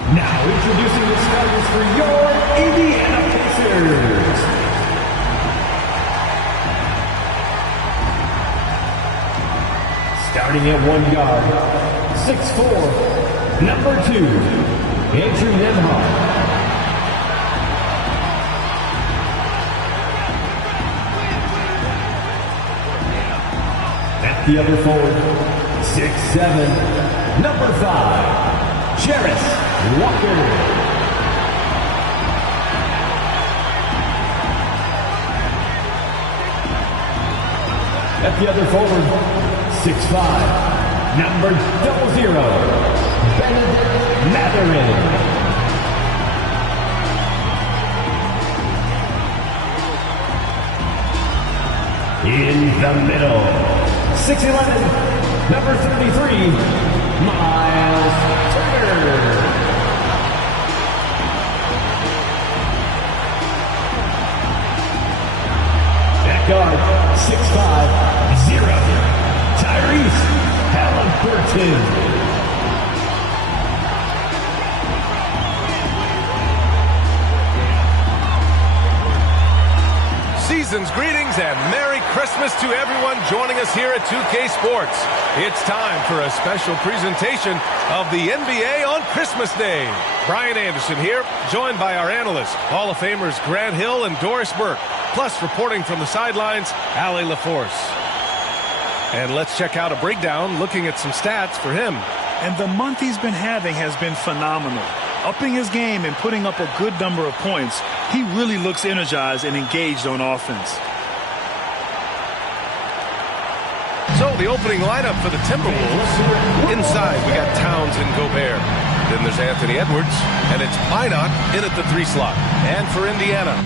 Now introducing the starters for your Indiana Pacers. Starting at 1 guard, 6'4", number 2, Andrew Nemhard. At the other forward, 6'7", number 5, Jarris Walker. At the other forward, 6'5", number 00, Benedict Mathurin. In the middle, 6'11", number 33, Miles Turner. At guard, 6'5", 0, Tyrese Halliburton. Season's greetings and Merry Christmas to everyone joining us here at 2K Sports. It's time for a special presentation of the NBA on Christmas Day. Brian Anderson here, joined by our analysts, Hall of Famers Grant Hill and Doris Burke, plus reporting from the sidelines, Allie LaForce. And let's check out a breakdown looking at some stats for him. And the month he's been having has been phenomenal. Upping his game and putting up a good number of points, he really looks energized and engaged on offense. So the opening lineup for the Timberwolves. Inside, we got Towns and Gobert. Then there's Anthony Edwards, and it's Minot in at the 3 slot. And for Indiana,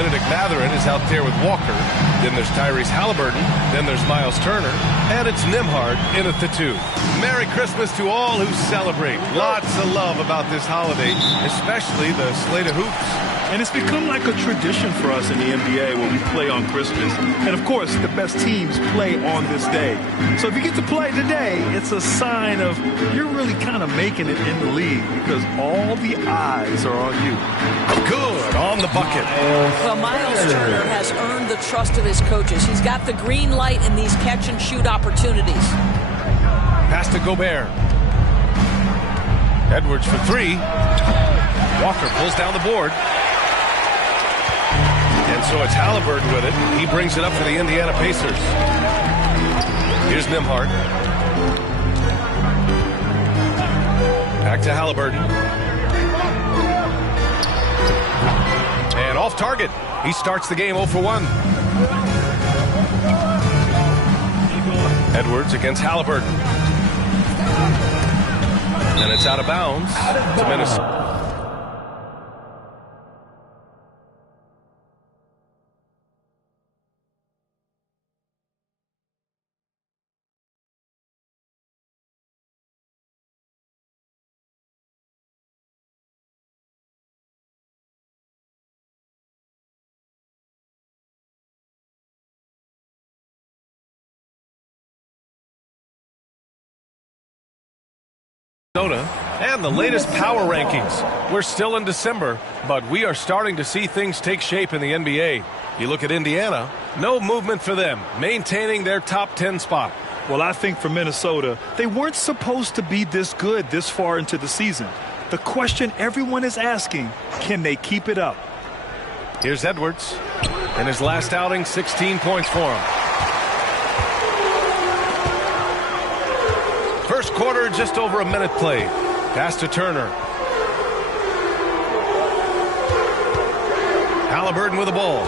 Bennedict Mathurin is out there with Walker. Then there's Tyrese Halliburton. Then there's Miles Turner. And it's Nembhard in at the 2. Merry Christmas to all who celebrate. Lots of love about this holiday, especially the slate of hoops. And it's become like a tradition for us in the NBA where we play on Christmas. And, of course, the best teams play on this day. So if you get to play today, it's a sign of you're really kind of making it in the league because all the eyes are on you. Good on the bucket. Well, Miles Turner has earned the trust of his coaches. He's got the green light in these catch-and-shoot opportunities. Pass to Gobert. Edwards for 3. Walker pulls down the board. And so it's Halliburton with it. He brings it up for the Indiana Pacers. Here's Nembhard. Back to Halliburton. And off target. He starts the game 0 for 1. Edwards against Halliburton. And it's out of bounds to Minnesota. And the latest power rankings. We're still in December, but we are starting to see things take shape in the NBA. You look at Indiana, no movement for them, maintaining their top 10 spot. Well, I think for Minnesota, they weren't supposed to be this good this far into the season. The question everyone is asking, can they keep it up? Here's Edwards. In his last outing, 16 points for him. First quarter, just over a minute played. Pass to Turner. Halliburton with the ball.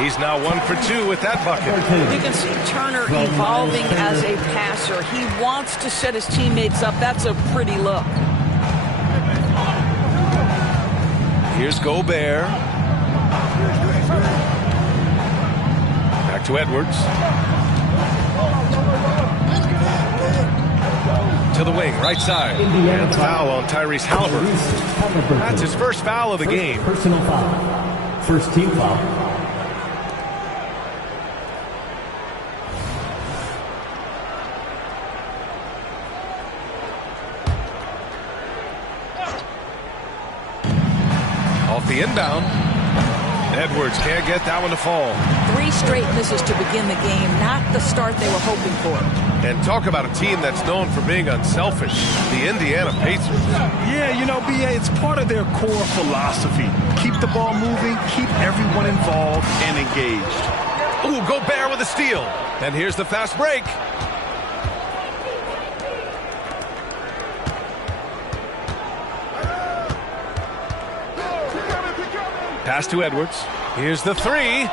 He's now 1 for 2 with that bucket. You can see Turner evolving as a passer. He wants to set his teammates up. That's a pretty look. Here's Gobert. Back to Edwards. To the wing, right side. And foul on Tyrese Halliburton. That's his first foul of the game. Personal foul. First team foul. Off the inbound. Edwards can't get that one to fall. 3 straight misses to begin the game. Not the start they were hoping for. And talk about a team that's known for being unselfish. The Indiana Pacers. Yeah, you know, B.A., it's part of their core philosophy. Keep the ball moving, keep everyone involved and engaged. Ooh, Gobert with a steal. And here's the fast break. Pass to Edwards. Here's the 3.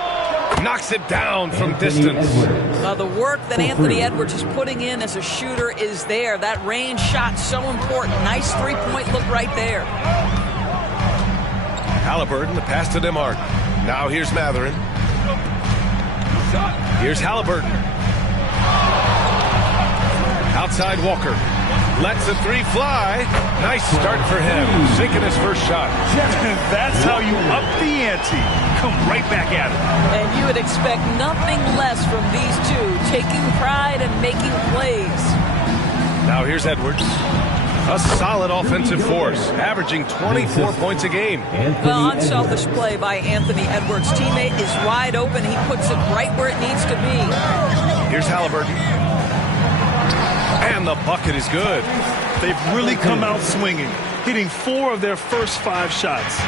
Knocks it down from distance. The work that Anthony Edwards is putting in as a shooter is there. That range shot so important. Nice three-point look right there. Halliburton, the pass to Nembhard. Now here's Mathurin. Here's Halliburton. Outside Walker. Lets the 3 fly. Nice start for him. Sinking his first shot. That's how you up the ante. Come right back at it. And you would expect nothing less from these two, taking pride and making plays. Now here's Edwards. A solid offensive force, averaging 24 points a game. Well, unselfish play by Anthony Edwards. Teammate is wide open. He puts it right where it needs to be. Here's Halliburton. And the bucket is good. They've really come out swinging, hitting 4 of their first 5 shots.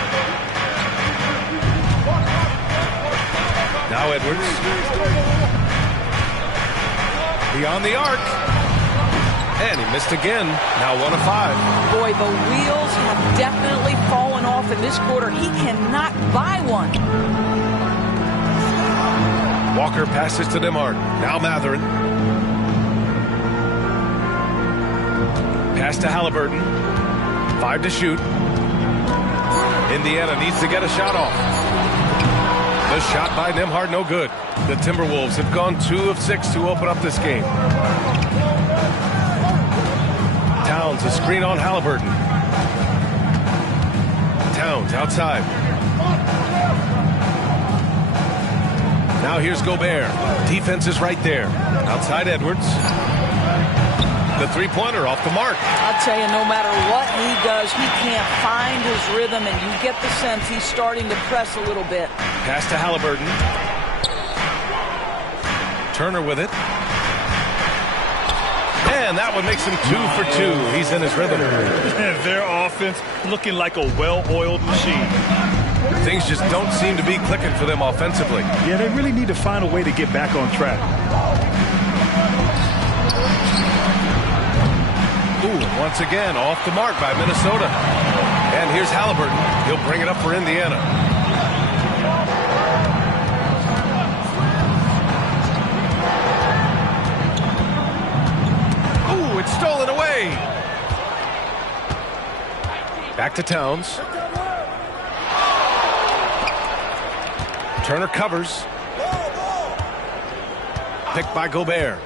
Now Edwards. Beyond the arc. And he missed again. Now 1 of 5. Boy, the wheels have definitely fallen off in this quarter. He cannot buy one. Walker passes to Nembhard. Now Mathurin. Pass to Halliburton. 5 to shoot. Indiana needs to get a shot off. The shot by Nembhard, no good. The Timberwolves have gone 2 of 6 to open up this game. Towns, a screen on Halliburton. Towns outside. Now here's Gobert. Defense is right there. Outside Edwards. The three-pointer off the mark. I'll tell you, no matter what he does, he can't find his rhythm, and you get the sense he's starting to press a little bit. Pass to Halliburton. Turner with it. And that one makes him 2 for 2. He's in his rhythm. Their offense looking like a well-oiled machine. Things just don't seem to be clicking for them offensively. Yeah, they really need to find a way to get back on track. Ooh, once again, off the mark by Minnesota. And here's Halliburton. He'll bring it up for Indiana. Ooh, it's stolen away. Back to Towns. Turner covers. Picked by Gobert.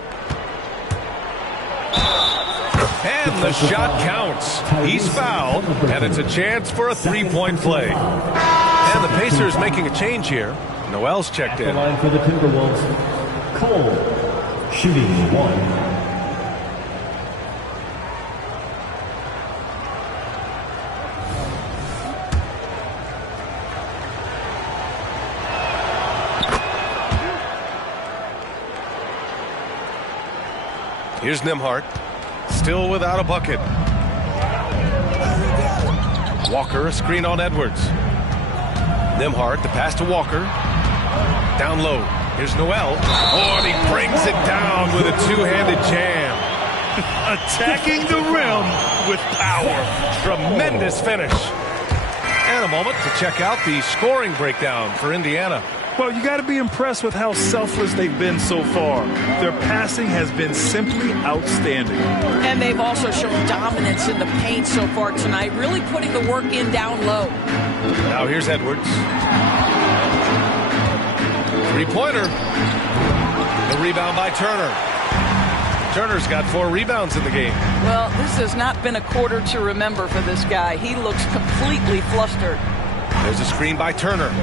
And the shot counts. He's fouled, and it's a chance for a three-point play. And the Pacers making a change here. Noel's checked in. The line for the Timberwolves. Cole, shooting 1. Here's Nembhard. Still without a bucket. Walker, a screen on Edwards. Nembhard, the pass to Walker. Down low. Here's Noel. Oh, and he brings it down with a two-handed jam. Attacking the rim with power. Tremendous finish. And a moment to check out the scoring breakdown for Indiana. Well, you got to be impressed with how selfless they've been so far. Their passing has been simply outstanding. And they've also shown dominance in the paint so far tonight, really putting the work in down low. Now here's Edwards. Three-pointer. The rebound by Turner. Turner's got 4 rebounds in the game. Well, this has not been a quarter to remember for this guy. He looks completely flustered. There's a screen by Turner.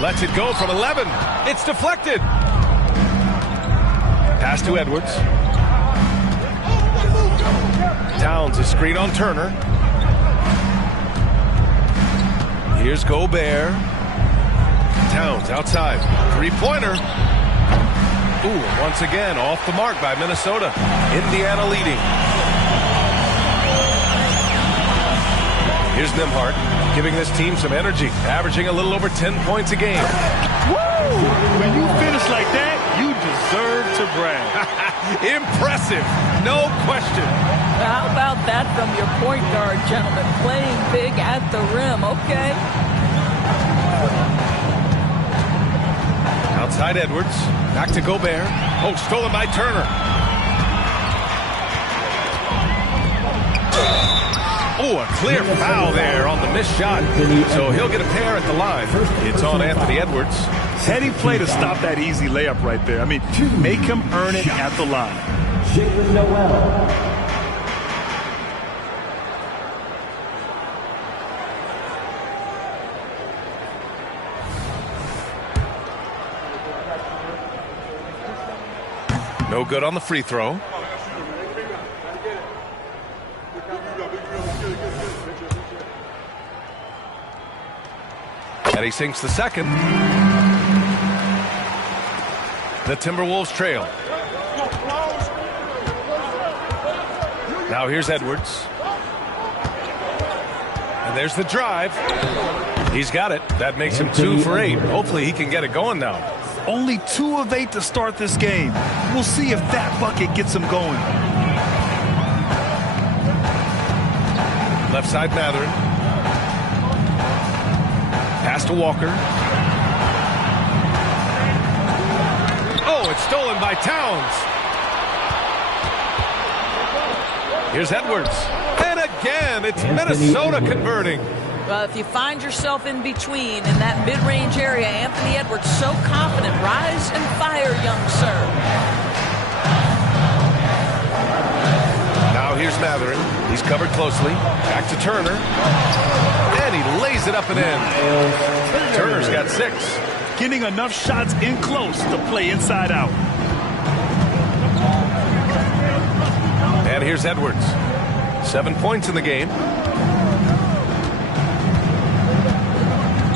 Lets it go from 11. It's deflected. Pass to Edwards. Towns, a screen on Turner. Here's Gobert. Towns outside. Three-pointer. Ooh, once again, off the mark by Minnesota. Indiana leading. Here's Nembhard, giving this team some energy, averaging a little over 10 points a game. Woo! When you finish like that, you deserve to brag. Impressive, no question. How about that from your point guard, gentlemen? Playing big at the rim, okay? Outside Edwards, back to Gobert. Oh, stolen by Turner. Oh, a clear foul there on the missed shot. So he'll get a pair at the line. It's on Anthony Edwards. Heady play to stop that easy layup right there. I mean, make him earn it at the line. Jalen Noel. No good on the free throw. And he sinks the second. The Timberwolves trail. Now here's Edwards. And there's the drive. He's got it. That makes him 2 for 8. Hopefully he can get it going now. Only 2 of 8 to start this game. We'll see if that bucket gets him going. Left side Matherin. Pass to Walker. Oh, it's stolen by Towns. Here's Edwards. And again. It's Minnesota converting. Well, if you find yourself in between in that mid-range area, Anthony Edwards so confident. Rise and fire, young sir. Now here's Matherin. He's covered closely. Back to Turner. And he lays it up and in. Turner's got 6. Getting enough shots in close to play inside out. And here's Edwards. 7 points in the game.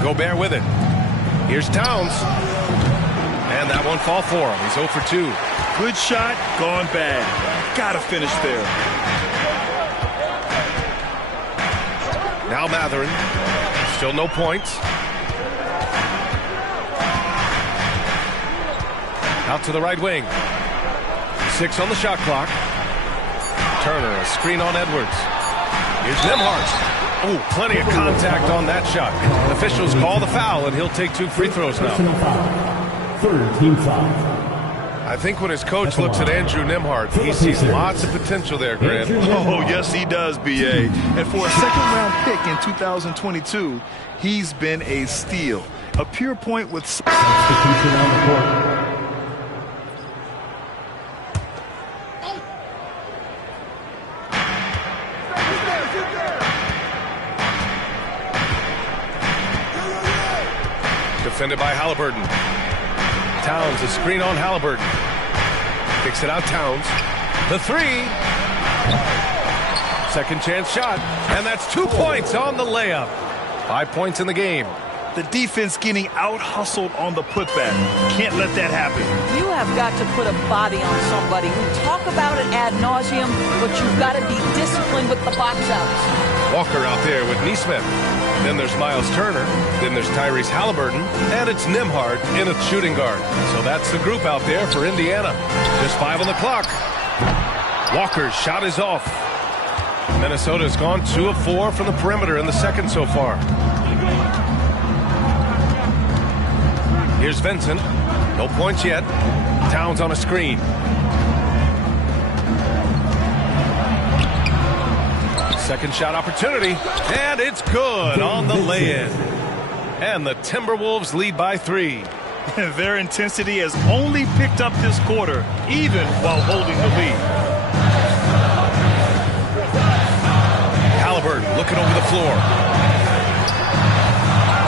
Gobert with it. Here's Towns. And that won't fall for him. He's 0 for 2. Good shot, gone bad. Gotta finish there. Now Matherin. Still no points. Out to the right wing. 6 on the shot clock. Turner, a screen on Edwards. Here's Nembhard. Oh, plenty of contact on that shot. Officials call the foul, and he'll take 2 free throws now. Third team foul. I think when his coach looks at Andrew Nembhard, he sees lots of potential there, Grant. Oh, yes, he does, B.A. And for a second-round pick in 2022, he's been a steal. A pure point with Substitution on the court. Defended by Halliburton. Towns, a screen on Halliburton. Kicks it out, Towns. The 3. Second chance shot. And that's 2 points on the layup. 5 points in the game. the defense getting out-hustled on the putback. Can't let that happen. You have got to put a body on somebody. We talk about it ad nauseum, but you've got to be disciplined with the box outs. Walker out there with Neesmith. Then there's Miles Turner. Then there's Tyrese Halliburton. And it's Nembhard in a shooting guard. So that's the group out there for Indiana. Just 5 on the clock. Walker's shot is off. Minnesota's gone 2 of 4 from the perimeter in the second so far. Here's Vincent. No points yet. Towns on a screen. Second shot opportunity. And it's good on the lay-in. And the Timberwolves lead by 3. Their intensity has only picked up this quarter, even while holding the lead. Halliburton looking over the floor.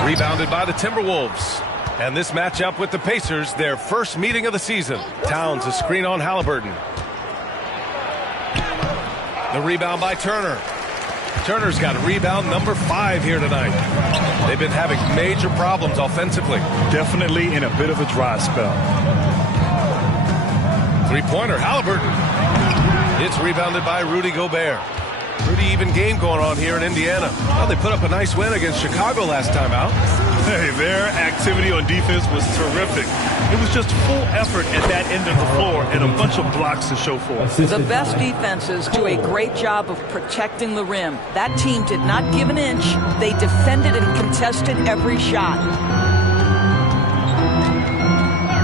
Rebounded by the Timberwolves. And this matchup with the Pacers, their first meeting of the season. Towns a screen on Halliburton. The rebound by Turner. Turner's got rebound number 5 here tonight. They've been having major problems offensively. Definitely in a bit of a dry spell. Three-pointer, Halliburton. It's rebounded by Rudy Gobert. Pretty even game going on here in Indiana. Well, they put up a nice win against Chicago last time out. Hey, their activity on defense was terrific. It was just full effort at that end of the floor and a bunch of blocks to show for it. The best defenses do a great job of protecting the rim. That team did not give an inch. They defended and contested every shot.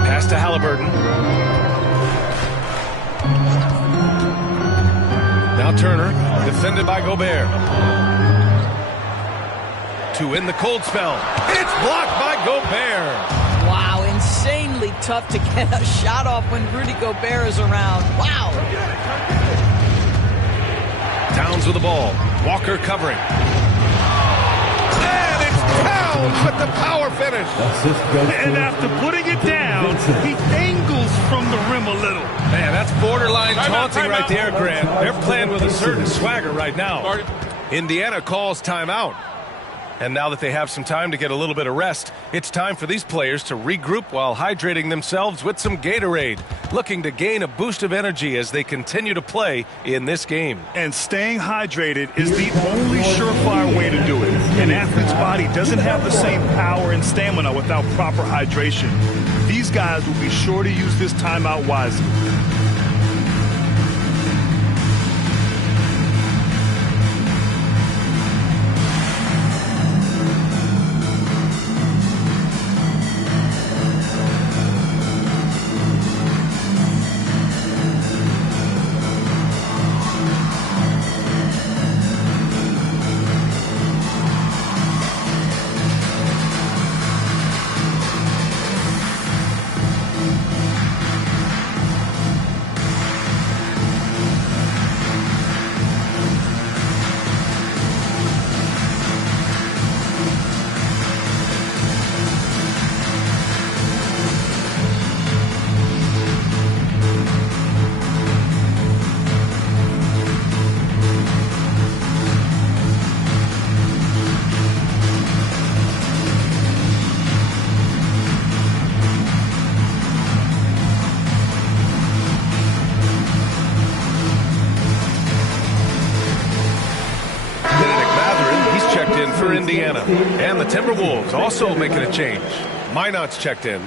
Pass to Halliburton. Now Turner, defended by Gobert. To end the cold spell. It's blocked by Gobert. Wow, insanely tough to get a shot off when Rudy Gobert is around. Wow. Towns with the ball. Walker covering. And it's Towns with the power finish. And after putting it down, he dangles from the rim a little. Man, that's borderline taunting right there, Grant. They're playing with a certain swagger right now. Indiana calls timeout. And now that they have some time to get a little bit of rest, it's time for these players to regroup while hydrating themselves with some Gatorade, looking to gain a boost of energy as they continue to play in this game. And staying hydrated is the only surefire way to do it. An athlete's body doesn't have the same power and stamina without proper hydration. These guys will be sure to use this timeout wisely. Indiana. And the Timberwolves also making a change. Minot's checked in.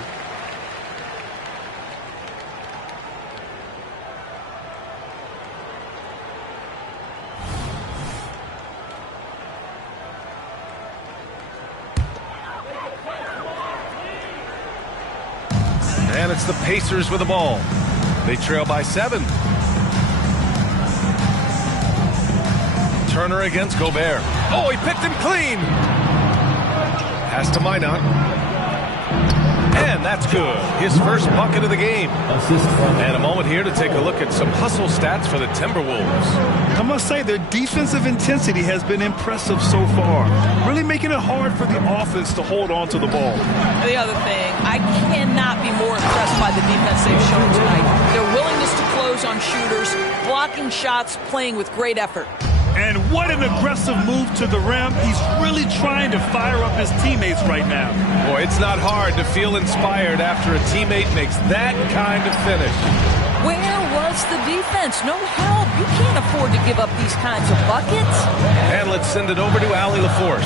And it's the Pacers with the ball. They trail by 7. Turner against Gobert. Oh, he picked him clean. Pass to Minot. And that's good. His first bucket of the game. And a moment here to take a look at some hustle stats for the Timberwolves. I must say their defensive intensity has been impressive so far. Really making it hard for the offense to hold on to the ball. The other thing, I cannot be more impressed by the defense they've shown tonight. Their willingness to close on shooters, blocking shots, playing with great effort. And what an aggressive move to the rim. He's really trying to fire up his teammates right now. Boy, it's not hard to feel inspired after a teammate makes that kind of finish. Where was the defense? No help. You can't afford to give up these kinds of buckets. And let's send it over to Allie LaForce.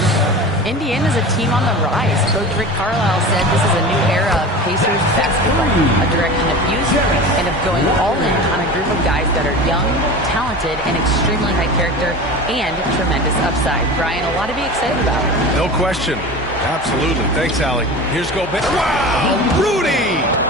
Indiana's a team on the rise. Coach Rick Carlisle said this is a new era of Pacers basketball, a direction of youth and of going all in on a group of guys that are young, talented, and extremely high character and tremendous upside. Brian, a lot to be excited about. No question. Absolutely. Thanks, Allie. Here's Gobert. Wow! Rudy!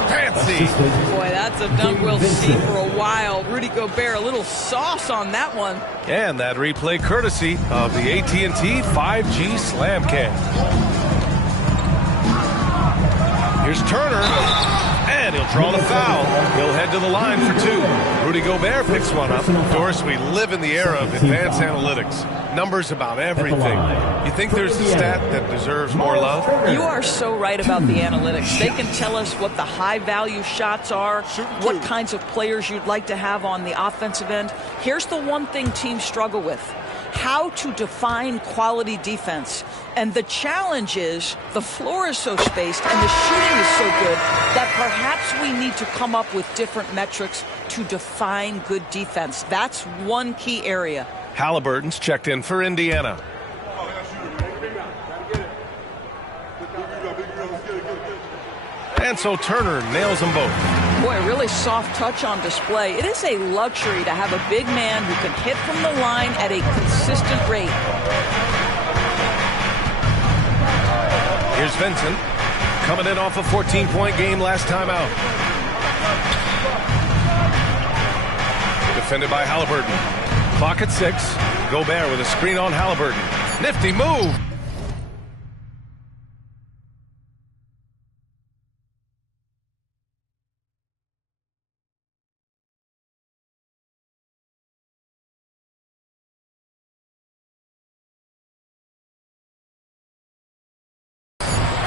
Fancy! Boy, that's a dunk we'll see for a while. Rudy Gobert, a little sauce on that one. And that replay courtesy of the AT&T 5G Slam Cam. Here's Turner. And he'll draw the foul. He'll head to the line for 2. Rudy Gobert picks one up. Doris, we live in the era of advanced analytics. Numbers about everything. You think there's a stat that deserves more love? You are so right about the analytics. They can tell us what the high-value shots are, what kinds of players you'd like to have on the offensive end. Here's the one thing teams struggle with: how to define quality defense. And the challenge is the floor is so spaced and the shooting is so good that perhaps we need to come up with different metrics to define good defense. That's one key area. Halliburton's checked in for Indiana. And so Turner nails them both. Boy, a really soft touch on display. It is a luxury to have a big man who can hit from the line at a consistent rate. Here's Vincent, coming in off a 14-point game last time out. Defended by Halliburton. Clock at 6. Gobert with a screen on Halliburton. Nifty move.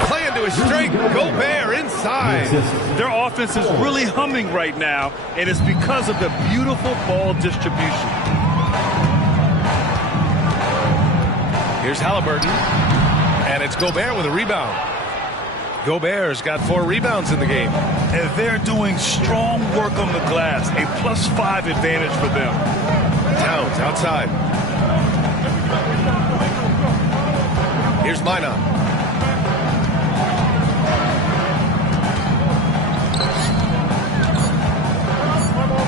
Playing to a straight. Gobert inside. Their offense is really humming right now, and it's because of the beautiful ball distribution. Here's Halliburton, and it's Gobert with a rebound. Gobert's got 4 rebounds in the game. And they're doing strong work on the glass, a +5 advantage for them. Towns outside. Here's Minot.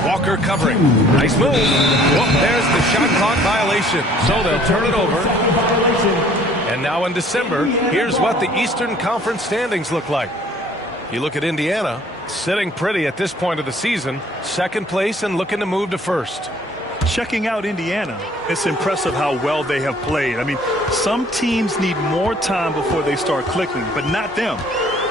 Walker covering. Nice move. Whoop, there's the shot clock violation. So they'll turn it over. And now in December, here's what the Eastern Conference standings look like. You look at Indiana, sitting pretty at this point of the season, second place and looking to move to first. Checking out Indiana, it's impressive how well they have played. I mean, some teams need more time before they start clicking, but not them.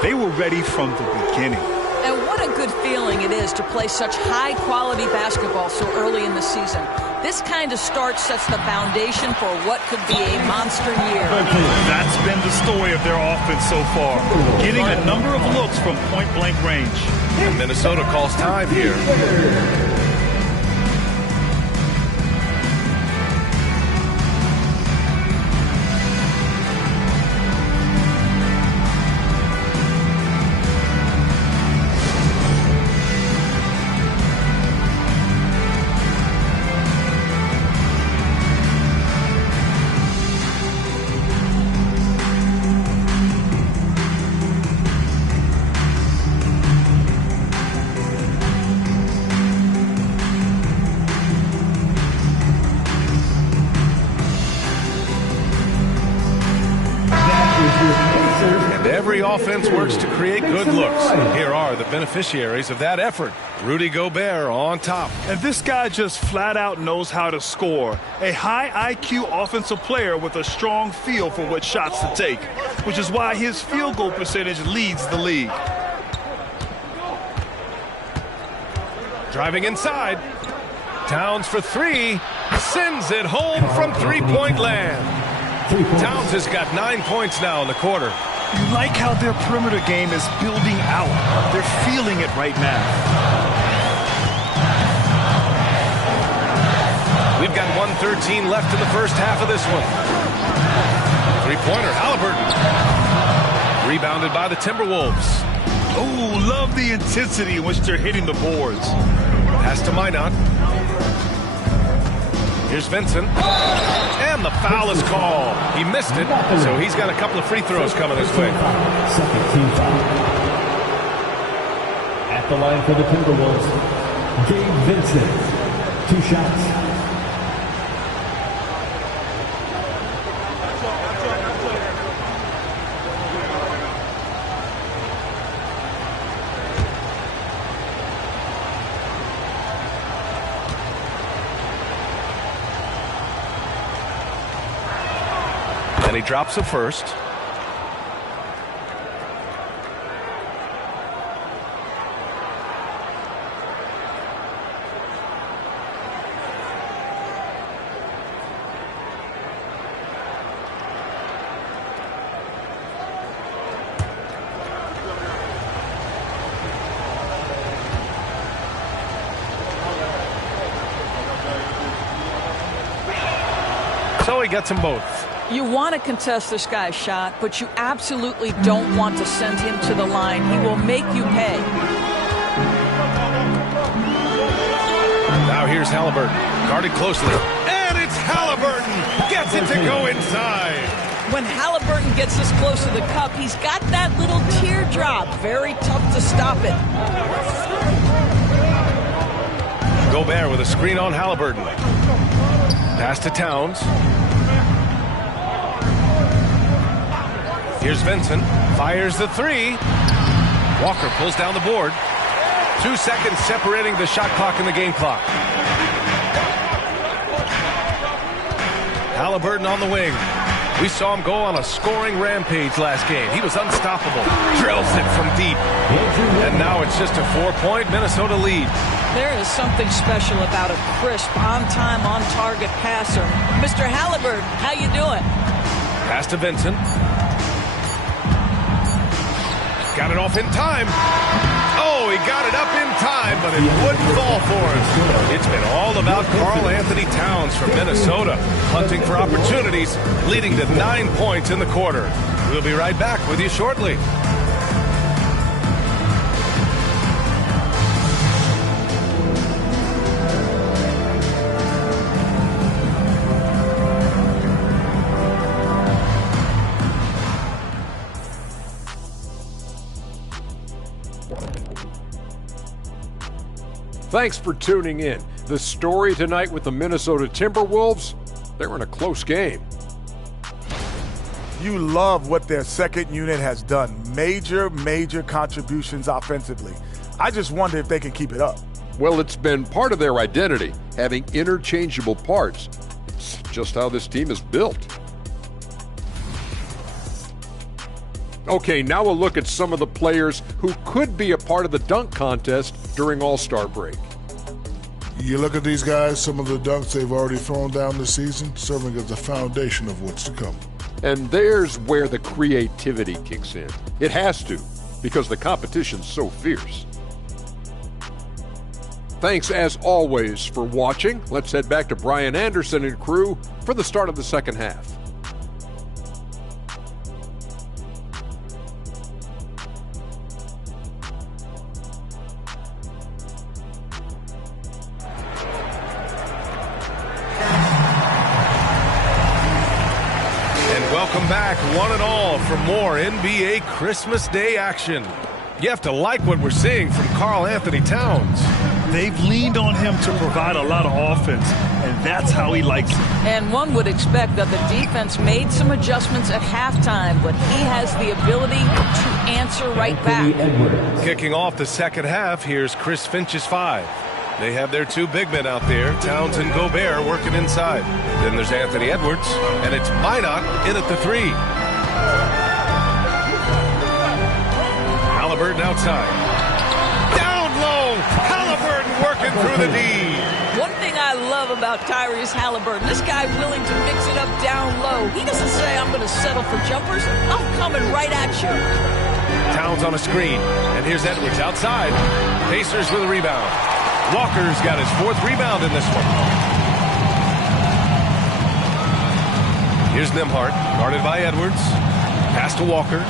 They were ready from the beginning. And what a good feeling it is to play such high-quality basketball so early in the season. This kind of start sets the foundation for what could be a monster year. That's been the story of their offense so far, getting a number of looks from point-blank range. And Minnesota calls time here. offense works to create good looks. Here are the beneficiaries of that effort. Rudy Gobert on top. And this guy just flat out knows how to score. A high IQ offensive player with a strong feel for what shots to take, which is why his field goal percentage leads the league. Driving inside. Towns for three. Sends it home from three-point land. Towns has got 9 points now in the quarter. You like how their perimeter game is building out. They're feeling it right now. We've got 1:13 left in the first half of this one. Three-pointer, Halliburton. Rebounded by the Timberwolves. Oh, love the intensity in which they're hitting the boards. Pass to Minot. Here's Vincent. And the foul is called. He missed it, so he's got a couple of free throws coming his way. Second team foul. At the line for the Timberwolves, Gabe Vincent. 2 shots. And he drops it first. So he gets them both. You want to contest this guy's shot, but you absolutely don't want to send him to the line. He will make you pay. Now here's Halliburton. Guarded closely. And it's Halliburton. Gets it to go inside. When Halliburton gets this close to the cup, he's got that little teardrop. Very tough to stop it. Gobert with a screen on Halliburton. Pass to Towns. Here's Vincent. Fires the three. Walker pulls down the board. 2 seconds separating the shot clock and the game clock. Halliburton on the wing. We saw him go on a scoring rampage last game. He was unstoppable. Drills it from deep. And now it's just a 4-point Minnesota lead. There is something special about a crisp, on-time, on-target passer. Mr. Halliburton, how you doing? Pass to Vincent. Got it off in time. Oh, he got it up in time, but it wouldn't fall for him. It's been all about Karl Anthony Towns from Minnesota, hunting for opportunities, leading to 9 points in the quarter. We'll be right back with you shortly. Thanks for tuning in. The story tonight with the Minnesota Timberwolves, they're in a close game. You love what their second unit has done. Major contributions offensively. I just wonder if they can keep it up. Well, it's been part of their identity, having interchangeable parts. It's just how this team is built. Okay, now a look at some of the players who could be a part of the dunk contest during All-Star break. You look at these guys, some of the dunks they've already thrown down this season, serving as the foundation of what's to come. And there's where the creativity kicks in. It has to, because the competition's so fierce. Thanks, as always, for watching. Let's head back to Brian Anderson and crew for the start of the second half. Welcome back, one and all, for more NBA Christmas Day action. You have to like what we're seeing from Karl Anthony Towns. They've leaned on him to provide a lot of offense, and that's how he likes it. And one would expect that the defense made some adjustments at halftime, but he has the ability to answer right back. Kicking off the second half, here's Chris Finch's 5. They have their 2 big men out there, Towns and Gobert, working inside. Then there's Anthony Edwards, and it's Minot in at the 3. Halliburton outside. Down low, Halliburton working through the D. One thing I love about Tyrese Halliburton, this guy willing to mix it up down low. He doesn't say, I'm going to settle for jumpers. I'm coming right at you. Towns on a screen, and here's Edwards outside. Pacers with a rebound. Walker's got his 4th rebound in this one. Here's Nembhard, guarded by Edwards. Pass to Walker.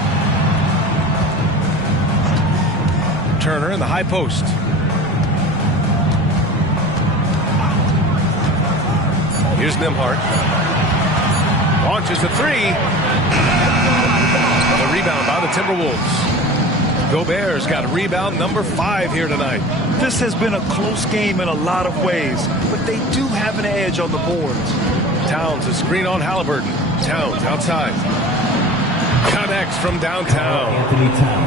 Turner in the high post. Here's Nembhard. Launches the 3. The rebound by the Timberwolves. Gobert's got a rebound number 5 here tonight. This has been a close game in a lot of ways, but they do have an edge on the boards. Towns, a screen on Halliburton. Towns outside. Connects from downtown.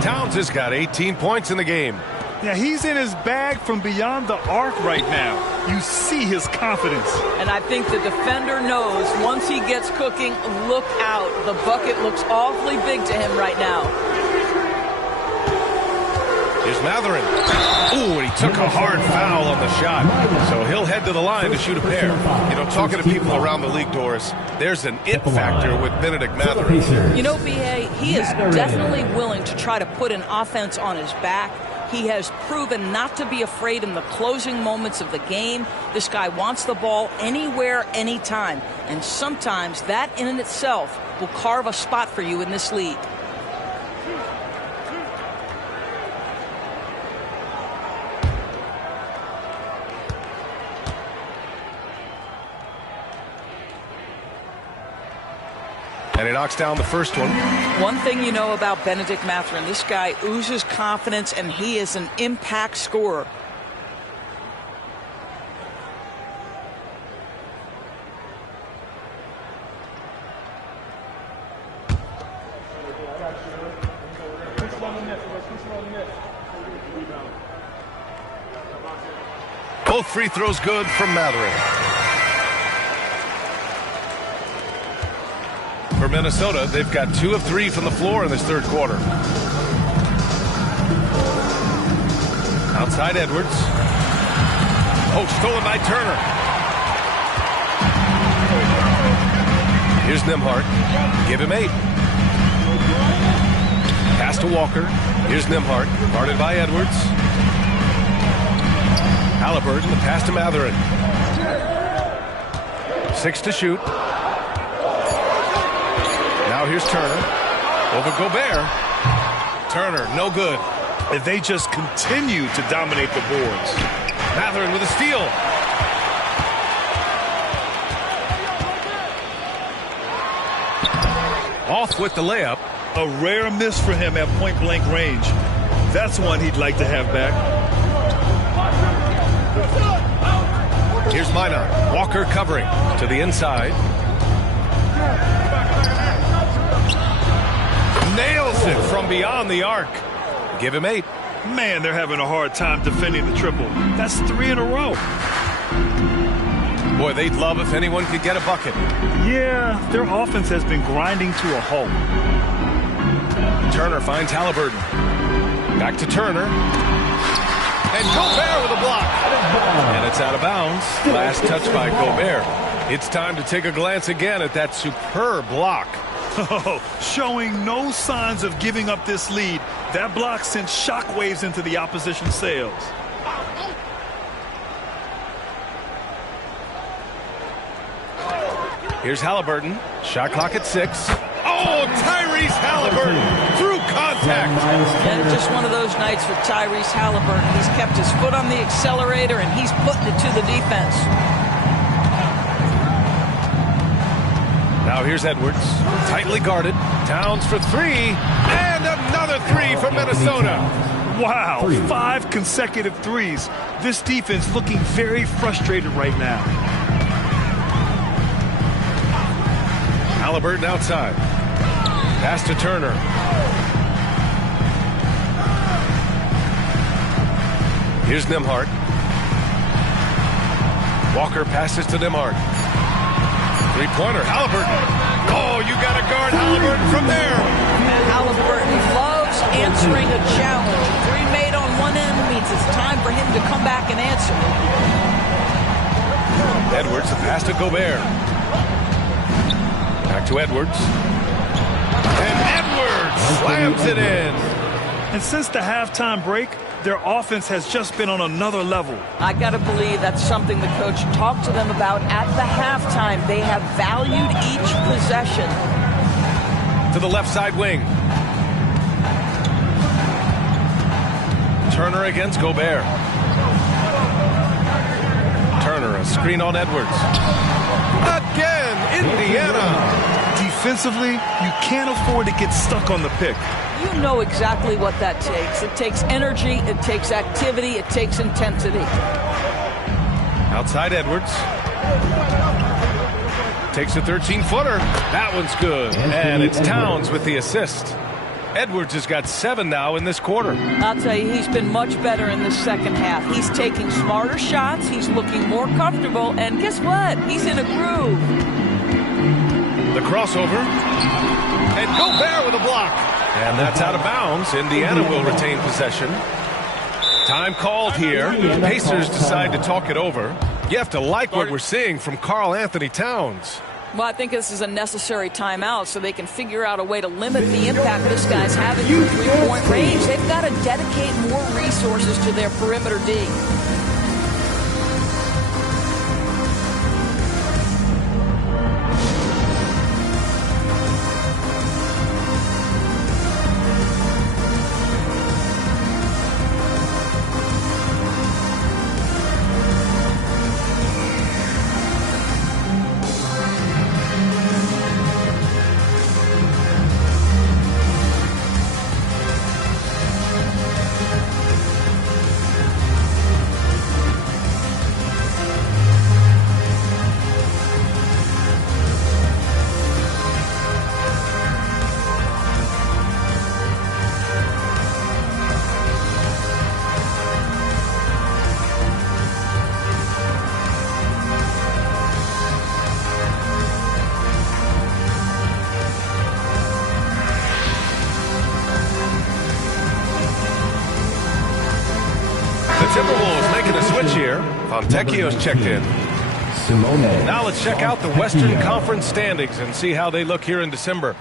Towns has got 18 points in the game. Yeah, he's in his bag from beyond the arc right now. You see his confidence. And I think the defender knows once he gets cooking, look out. The bucket looks awfully big to him right now. Here's Matherin. Ooh, and he took a hard foul on the shot. So he'll head to the line to shoot a pair. You know, talking to people around the league, Doris, there's an it factor with Benedict Matherin. You know, B.A., he is definitely willing to try to put an offense on his back. He has proven not to be afraid in the closing moments of the game. This guy wants the ball anywhere, anytime. And sometimes that in and itself will carve a spot for you in this league. And he knocks down the first one. One thing you know about Benedict Matherin, this guy oozes confidence, and he is an impact scorer. Both free throws good from Matherin. For Minnesota, they've got 2 of 3 from the floor in this third quarter. Outside Edwards. Oh, stolen by Turner. Here's Nembhard. Give him 8. Pass to Walker. Here's Nembhard, guarded by Edwards. Halliburton, the pass to Matherin. 6 to shoot. Now here's Turner. Over Gobert. Turner, no good. And they just continue to dominate the boards. Matherin with a steal. Off with the layup. A rare miss for him at point-blank range. That's one he'd like to have back. Here's Minot. Walker covering to the inside. Nails it from beyond the arc. Give him 8. Man, they're having a hard time defending the triple. That's 3 in a row. Boy, they'd love if anyone could get a bucket. Yeah, their offense has been grinding to a halt. Turner finds Halliburton. Back to Turner. And Gobert with a block. And it's out of bounds. Last touch by Gobert. It's time to take a glance again at that superb block. Showing no signs of giving up this lead. That block sent shockwaves into the opposition sails. Here's Halliburton. Shot clock at 6. Oh, Tyrese Halliburton through contact. And just one of those nights for Tyrese Halliburton. He's kept his foot on the accelerator, and he's putting it to the defense. Now here's Edwards, tightly guarded. Towns for three, and another three for Minnesota. Wow, 5 consecutive threes. This defense looking very frustrated right now. Halliburton outside. Pass to Turner. Here's Nembhard. Walker passes to Nembhard. Three-pointer, Halliburton. Oh, you got to guard Halliburton from there. And Halliburton loves answering a challenge. Three made on one end means it's time for him to come back and answer. Edwards, the pass to Gobert. Back to Edwards. And Edwards slams it in. And since the halftime break, their offense has just been on another level. I got to believe that's something the coach talked to them about at the halftime. They have valued each possession. To the left side wing. Turner against Gobert. Turner, a screen on Edwards. Again, Indiana. Defensively, you can't afford to get stuck on the pick. You know exactly what that takes. It takes energy, it takes activity, it takes intensity. Outside Edwards. Takes a 13-footer. That one's good. And it's Towns with the assist. Edwards has got 7 now in this quarter. I'll tell you, he's been much better in the second half. He's taking smarter shots. He's looking more comfortable. And guess what? He's in a groove. The crossover. And Gobert with a block. And that's out of bounds. Indiana will retain possession. Time called here. The Pacers decide to talk it over. You have to like what we're seeing from Karl Anthony Towns. Well, I think this is a necessary timeout so they can figure out a way to limit the impact this guy's having in the three-point range. They've got to dedicate more resources to their perimeter D. Timberwolves making a switch here. Fontecchio's checked in. Now let's check out the Western Conference standings and see how they look here in December.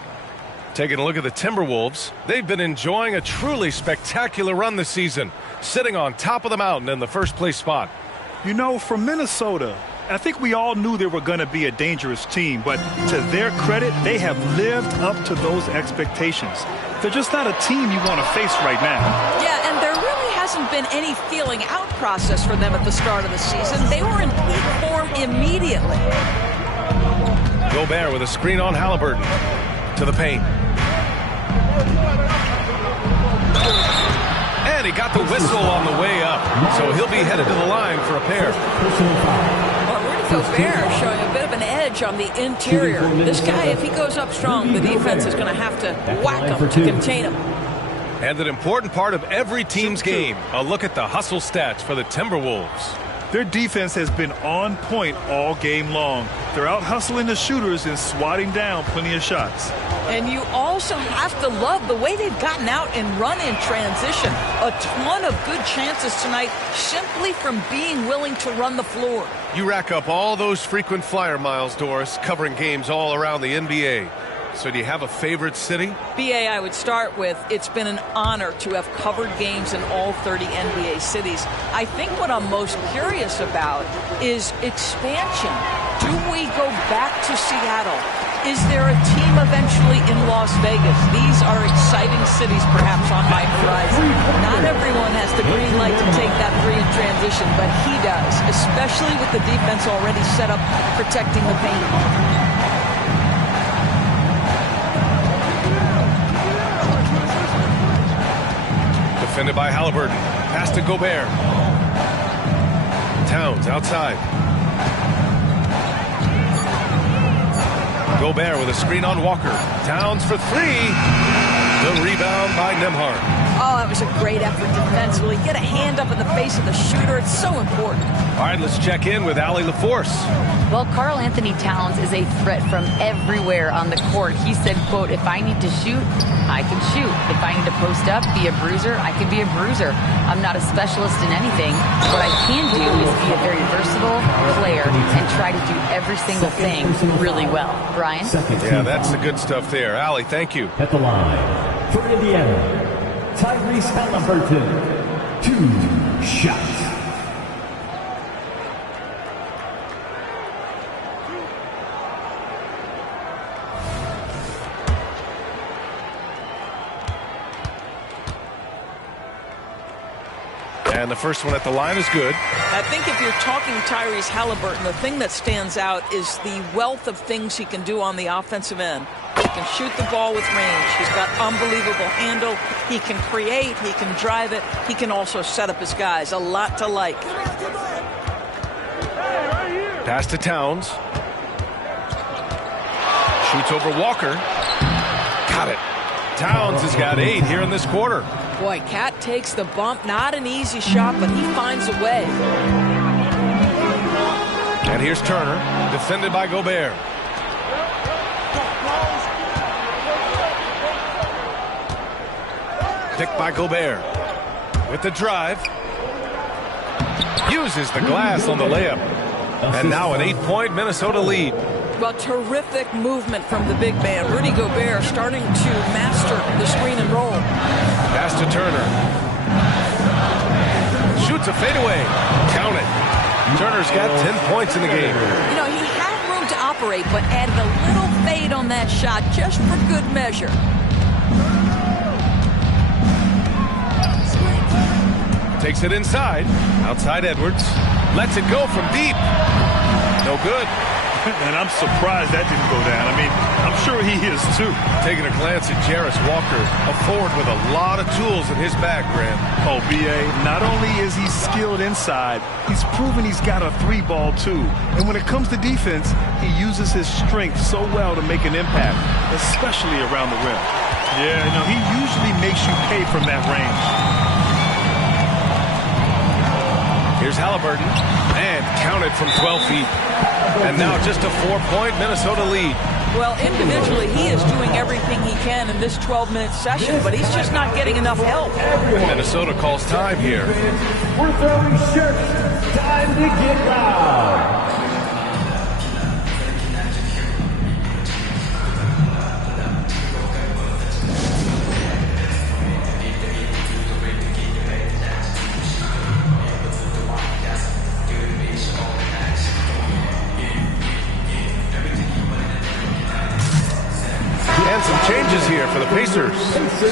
Taking a look at the Timberwolves, they've been enjoying a truly spectacular run this season, sitting on top of the mountain in the first place spot. You know, from Minnesota, I think we all knew they were going to be a dangerous team, but to their credit, they have lived up to those expectations. They're just not a team you want to face right now. Yeah, and there really hasn't been any feeling out process for them at the start of the season. They were in peak form immediately. Gobert with a screen on Halliburton. To the paint. And he got the whistle on the way up, so he'll be headed to the line for a pair. Gobert showing a bit of an edge on the interior. This guy, if he goes up strong, the defense is going to have to whack him to contain him. And an important part of every team's game, a look at the hustle stats for the Timberwolves. Their defense has been on point all game long. They're out hustling the shooters and swatting down plenty of shots. And you also have to love the way they've gotten out and run in transition. A ton of good chances tonight simply from being willing to run the floor. You rack up all those frequent flyer miles, Doris, covering games all around the NBA. So do you have a favorite city? BA, I would start with, it's been an honor to have covered games in all 30 NBA cities. I think what I'm most curious about is expansion. Do we go back to Seattle? Is there a team eventually in Las Vegas? These are exciting cities perhaps on my horizon. Not everyone has the green light to take that three in transition, but he does, especially with the defense already set up protecting the paint. Defended by Halliburton. Pass to Gobert. Towns outside. Gobert with a screen on Walker. Towns for three. The rebound by Nembhard. Oh, that was a great effort defensively. Get a hand up in the face of the shooter. It's so important. All right, let's check in with Allie LaForce. Well, Karl Anthony Towns is a threat from everywhere on the court. He said, quote, if I need to shoot, I can shoot. If I need to post up, be a bruiser, I can be a bruiser. I'm not a specialist in anything. What I can do is be a very versatile player and try to do every single thing really well. Brian? Yeah, that's the good stuff there. Allie, thank you. At the line, for Indiana, Tyrese Halliburton, 2 shots. And the first one at the line is good. I think if you're talking Tyrese Halliburton, the thing that stands out is the wealth of things he can do on the offensive end. He can shoot the ball with range. He's got unbelievable handle. He can create. He can drive it. He can also set up his guys. A lot to like. Pass to Towns. Shoots over Walker. Got it. Towns has got 8 here in this quarter. Boy, Cat takes the bump. Not an easy shot, but he finds a way. And here's Turner, defended by Gobert. Picked by Gobert. With the drive. Uses the glass on the layup. And now an 8-point Minnesota lead. Well, terrific movement from the big man. Rudy Gobert starting to master the screen and roll. Pass to Turner. Shoots a fadeaway. Count it. Turner's got 10 points in the game. You know, he had room to operate, but added a little fade on that shot just for good measure. Takes it inside. Outside Edwards. Lets it go from deep. No good. And I'm surprised that didn't go down. I mean, I'm sure he is too. Taking a glance at Jarris Walker, a forward with a lot of tools in his bag, Graham. Oh, B.A., not only is he skilled inside, he's proven he's got a 3-ball too. And when it comes to defense, he uses his strength so well to make an impact, especially around the rim. Yeah, you know, he usually makes you pay from that range. Here's Halliburton, and counted from 12 feet. And now just a 4-point Minnesota lead. Well, individually, he is doing everything he can in this 12-minute session, but he's just not getting enough help. Minnesota calls time here. We're throwing shirts. Time to get loud. And some changes here for the Pacers.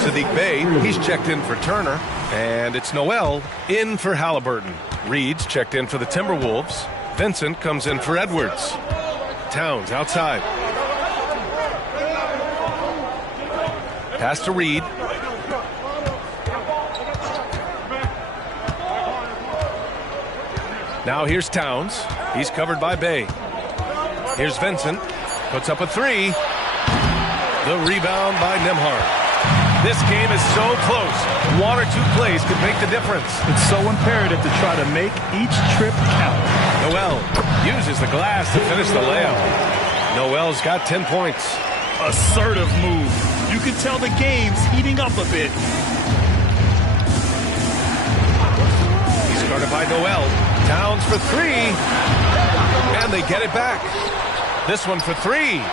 Sadiq Bey, he's checked in for Turner. And it's Noel in for Halliburton. Reed's checked in for the Timberwolves. Vincent comes in for Edwards. Towns outside. Pass to Reed. Now here's Towns. He's covered by Bey. Here's Vincent. Puts up a 3. The rebound by Nembhard. This game is so close. 1 or 2 plays could make the difference. It's so imperative to try to make each trip count. Noel uses the glass to finish the layup. Noel's got 10 points. Assertive move. You can tell the game's heating up a bit. He's guarded by Noel. Towns for 3. And they get it back. This one for 3.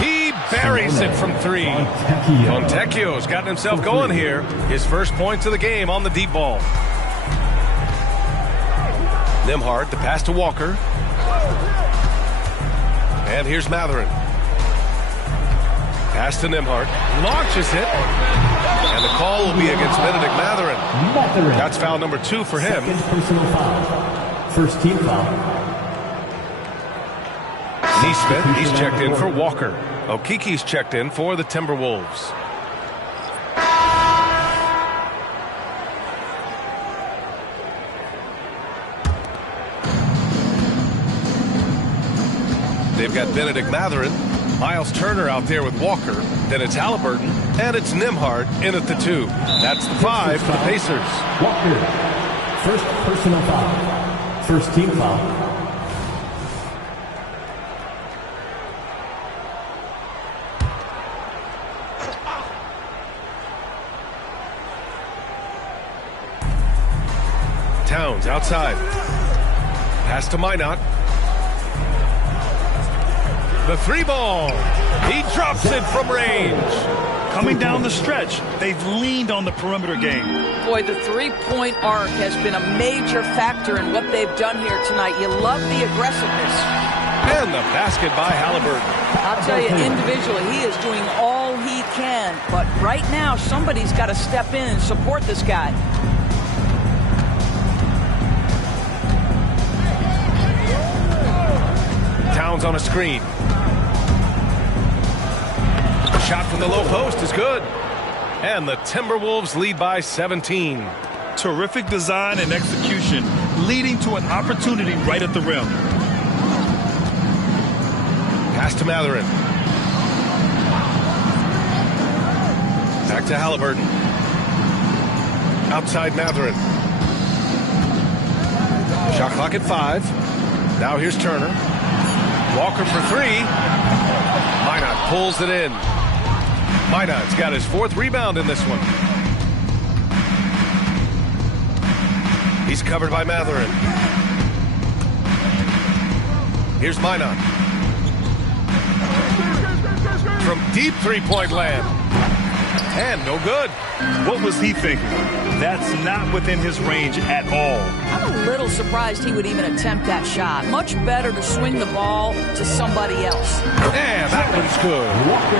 He buries it from 3. Fontecchio's gotten himself going here. His first points of the game on the deep ball. Nembhard, the pass to Walker. And here's Mathurin. Pass to Nembhard. Launches it. And the call will be against Benedict Mathurin. That's foul number 2 for him. Second personal foul. First team foul. Neesmith, he's checked in for Walker. Okiki's checked in for the Timberwolves. They've got Benedict Mathurin, Miles Turner out there with Walker. Then it's Halliburton, and it's Nembhard in at the 2. That's the 5 for the Pacers. Walker, first personal foul. First team foul. Towns outside. Pass to Minot. The 3 ball. He drops it from range. Coming down the stretch, they've leaned on the perimeter game. Boy, the three-point arc has been a major factor in what they've done here tonight. You love the aggressiveness. And the basket by Halliburton. I'll tell you, individually, he is doing all he can. But right now, somebody's got to step in and support this guy. Towns on a screen. Shot from the low post is good. And the Timberwolves lead by 17. Terrific design and execution, leading to an opportunity right at the rim. Pass to Mathurin. Back to Halliburton. Outside Mathurin. Shot clock at 5. Now here's Turner. Walker for 3. Minot pulls it in. Minot's got his 4th rebound in this one. He's covered by Mathurin. Here's Minot. From deep three-point land. And no good. What was he thinking? That's not within his range at all. I'm a little surprised he would even attempt that shot. Much better to swing the ball to somebody else. And that one's good.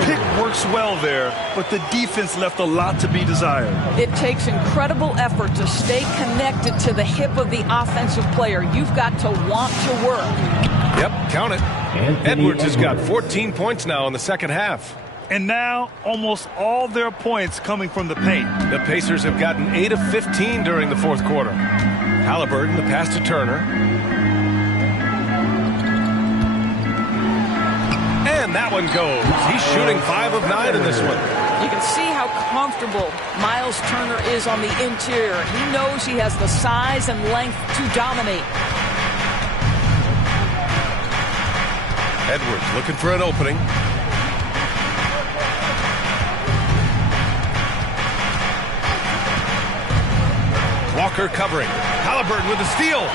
Pick works well there, but the defense left a lot to be desired. It takes incredible effort to stay connected to the hip of the offensive player. You've got to want to work. Yep, count it. Edwards has got 14 points now in the second half. And now, almost all their points coming from the paint. The Pacers have gotten 8 of 15 during the fourth quarter. Halliburton, the pass to Turner. And that one goes. He's shooting 5 of 9 in this one. You can see how comfortable Miles Turner is on the interior. He knows he has the size and length to dominate. Edwards looking for an opening. Walker covering. Halliburton with the steal.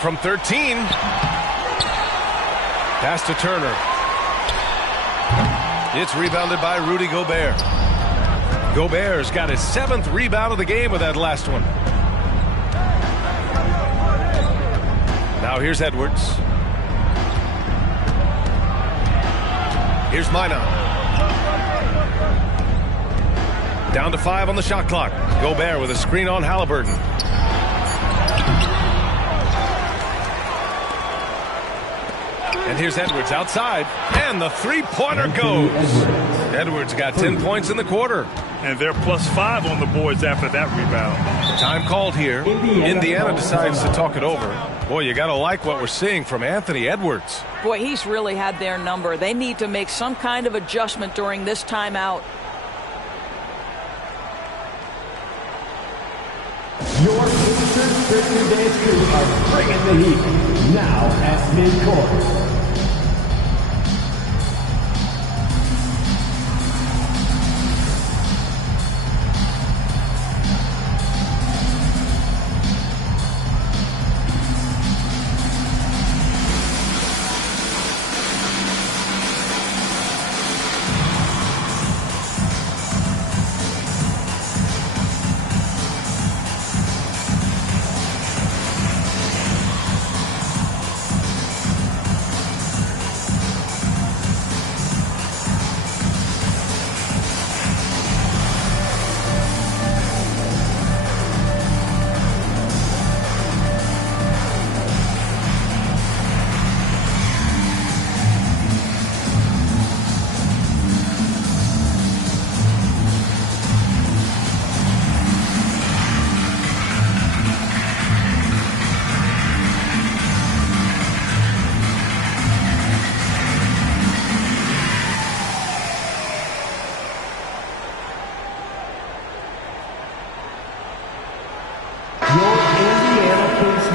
From 13. Pass to Turner. It's rebounded by Rudy Gobert. Gobert's got his 7th rebound of the game with that last one. Now here's Edwards. Here's Minot. Down to 5 on the shot clock. Gobert with a screen on Halliburton. And here's Edwards outside. And the three-pointer goes. Edwards got 10 points in the quarter. And they're +5 on the boards after that rebound. Time called here. Indiana decides to talk it over. Boy, you got to like what we're seeing from Anthony Edwards. Boy, he's really had their number. They need to make some kind of adjustment during this timeout. Your Pacers Christmas Day crew are bringing the heat. Now at midcourt.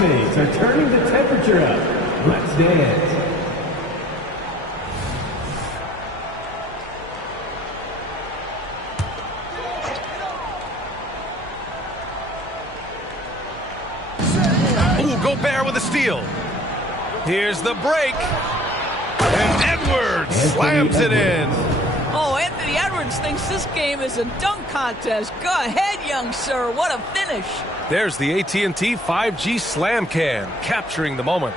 teammates are turning the temperature up. Let's dance. Ooh, Gobert with a steal. Here's the break. And Edwards slams it in. Oh, Anthony Edwards thinks this game is a dunk contest. Go ahead, young sir. What a finish. There's the AT&T 5G Slam Can, capturing the moment.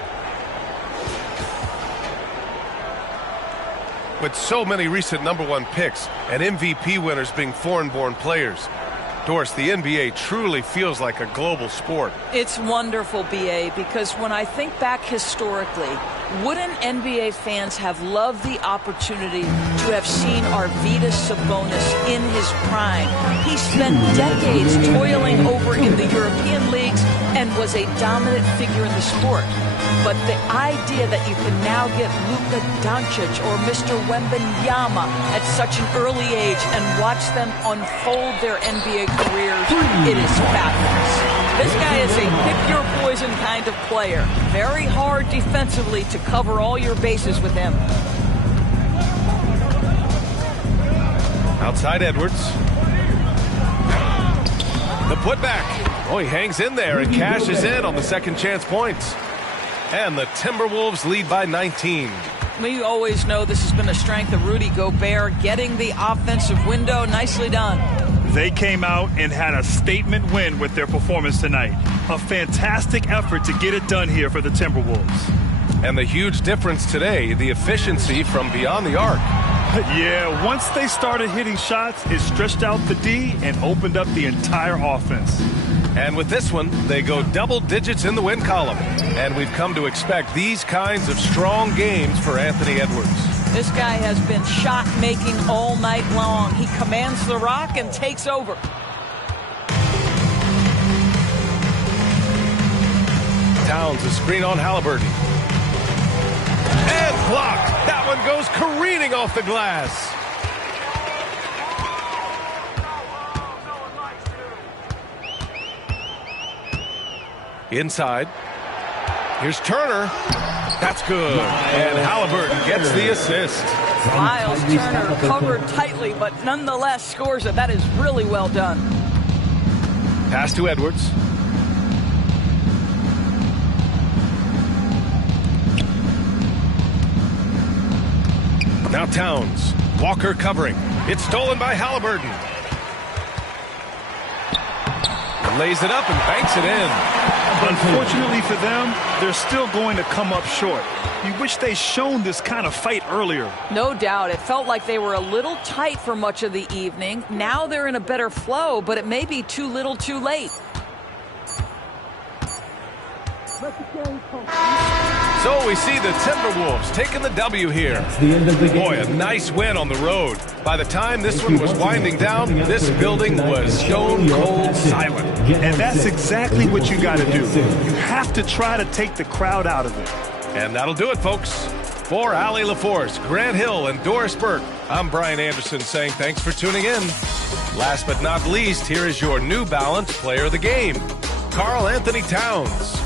With so many recent #1 picks and MVP winners being foreign-born players, Doris, the NBA truly feels like a global sport. It's wonderful, BA, because when I think back historically, wouldn't NBA fans have loved the opportunity to have seen Arvydas Sabonis in his prime? He spent decades toiling over in the European leagues and was a dominant figure in the sport. But the idea that you can now get Luka Doncic or Mr. Wembanyama at such an early age and watch them unfold their NBA careers, it is fabulous. This guy is a pick-your-poison kind of player. Very hard defensively to cover all your bases with him. Outside Edwards. The putback. Oh, he hangs in there and cashes in on the second chance points. And the Timberwolves lead by 19. We always know this has been a strength of Rudy Gobert, getting the offensive window. Nicely done. They came out and had a statement win with their performance tonight. A fantastic effort to get it done here for the Timberwolves. And the huge difference today, the efficiency from beyond the arc. Yeah, once they started hitting shots, it stretched out the D and opened up the entire offense. And with this one, they go double digits in the win column. And we've come to expect these kinds of strong games for Anthony Edwards. This guy has been shot-making all night long. He commands the rock and takes over. Towns a screen on Halliburton. And blocked. That one goes careening off the glass. Inside. Here's Turner. That's good. And Halliburton gets the assist. Miles Turner covered tightly, but nonetheless scores it. That is really well done. Pass to Edwards. Now Towns. Walker covering. It's stolen by Halliburton. Lays it up and banks it in. Unfortunately for them, they're still going to come up short. You wish they'd shown this kind of fight earlier. No doubt. It felt like they were a little tight for much of the evening. Now they're in a better flow, but it may be too little too late. So we see the Timberwolves taking the W here. The end of the game. Boy, a nice win on the road. By the time this one was winding down, this building was stone cold silent. And that's exactly what you got to do. You have to try to take the crowd out of it. And that'll do it, folks. For Allie LaForce, Grant Hill, and Doris Burke, I'm Brian Anderson saying thanks for tuning in. Last but not least, here is your New Balance Player of the Game, Karl Anthony Towns.